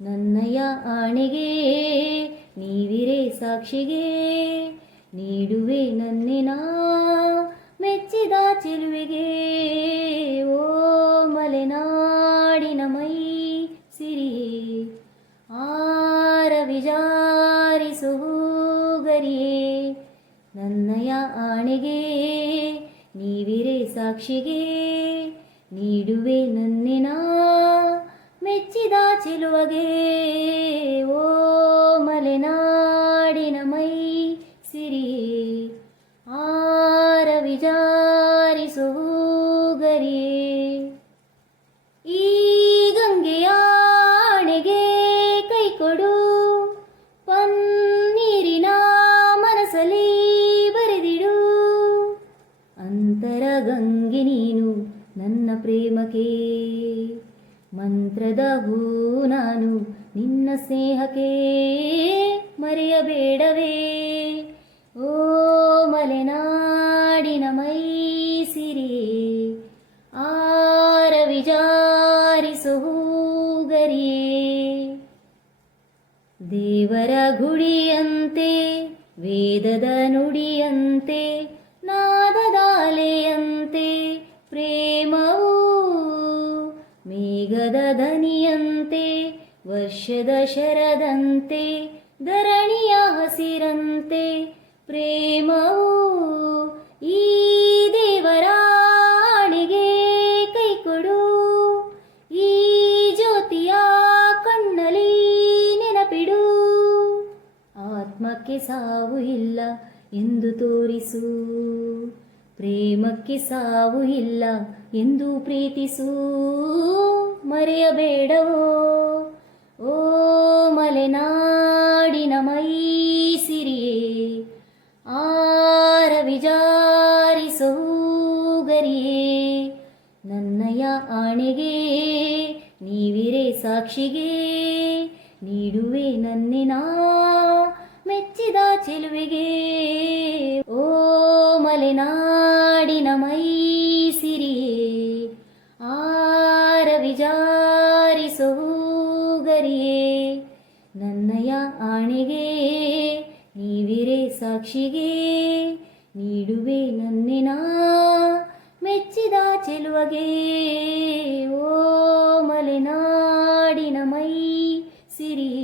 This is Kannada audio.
ನನ್ನಯ ಆಣೆಗೆ, ನೀವಿರೇ ಸಾಕ್ಷಿಗೆ, ನೀಡುವೆ ನನ್ನಿನ ಮೆಚ್ಚಿದ ಚಿಲುವೆಗೆ. ಓ ಮಲೆನಾಡಿನ ಮೈ ಸಿರಿ, ಆರ ವಿಜಾರಿಸು ಗರಿಯೇ ನನ್ನಯ ಆಣೆಗೆ, ನೀವಿರೇ ಸಾಕ್ಷಿಗೆ, ನೀಡುವೆ ನನ್ನಿನ ಮೆಚ್ಚಿದ ಚಿಲುವಗೆ ಓ ಮಂತ್ರದ ಹೂ ನಾನು ನಿನ್ನ ಸ್ನೇಹಕ್ಕೆ ಮರೆಯಬೇಡವೇ. ಓ ಮಲೆನಾಡಿನ ಮೈ ಸಿರಿಯೇ ಆರ ವಿಜಾರಿಸು ಹೂಗರಿಯೇ. ದೇವರ ಗುಡಿಯಂತೆ, ವೇದದ ನುಡಿಯಂತೆ ಮೇಘದ ದನಿಯಂತೆ, ವರ್ಷದ ಶರದಂತೆ, ಧರಣಿಯ ಹಸಿರಂತೆ, ಪ್ರೇಮವು ಈ ದೇವರಾಣಿಗೆ ಕೈಕೊಡು. ಈ ಜ್ಯೋತಿಯ ಕಣ್ಣಲ್ಲಿ ನೆನಪಿಡು. ಆತ್ಮಕ್ಕೆ ಸಾವು ಇಲ್ಲ ಎಂದು ತೋರಿಸು. ಪ್ರೇಮಕ್ಕೆ ಸಾವು ಇಲ್ಲ ಎಂದು ಪ್ರೀತಿಸು. ಮರೆಯಬೇಡವೋ? ಓ ಮಲೆನಾಡಿನ ಮೈ ಸಿರಿಯೇ ಆರ ವಿಚಾರಿಸೋ ಗರಿಯೇ ನನ್ನಯ ಆಣೆಗೆ ನೀವಿರೇ ಸಾಕ್ಷಿಗೆ, ನೀಡುವೆ ನನ್ನಿನ ಮೆಚ್ಚಿದ ಚೆಲುವೆಗೆ. ಓ ಮಲೆನಾಡಿನ ಮೈ ಆರ ವಿಚಾರಿಸೋ ಗರಿಯೇ ನನ್ನಯ ಆಣೆಗೆ ನೀವಿರೇ ಸಾಕ್ಷಿಗೆ, ನೀಡುವೆ ನನ್ನಿನ ಮೆಚ್ಚಿದ ಚೆಲುವಗೆ. ಓ ಮಲೆನಾಡಿನ ಮೈ ಸಿರಿಯೇ